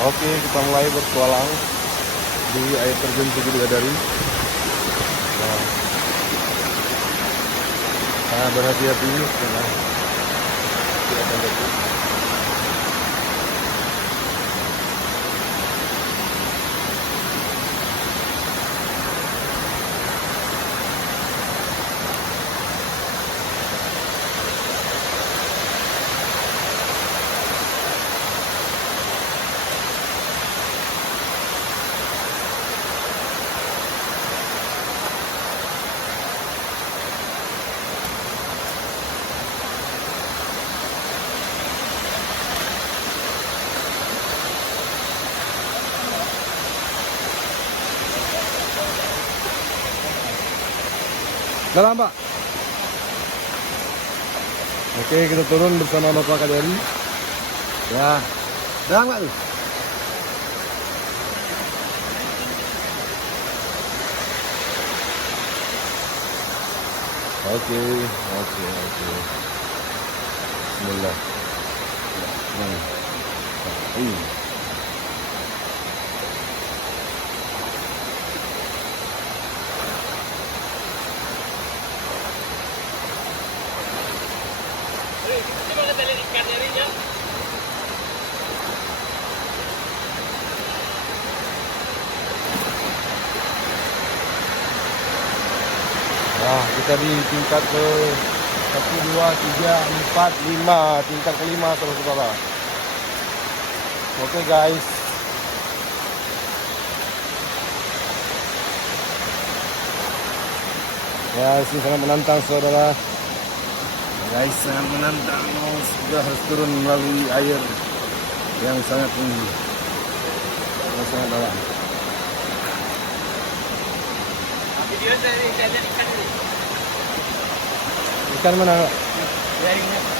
Oke, kita mulai bertualang di air terjun Tugu Bidadari. Nah, berhati-hati karena tidak akan jatuh. Dalam Pak. Oke, kita turun bersama Bapak Kadari. Ya, dalam nggak tuh? Oke. Bismillah. Ini. Nah, kita di tingkat ke 1, 2, 3, 4, 5, tingkat kelima saudara-saudara. Oke guys. Ya, ini sangat menantang saudara. Guys, sangat menantang. Sudah harus turun melalui air yang sangat tinggi, yang sangat dalam. Video dari ikan ini. Ikan mana? Ya ini.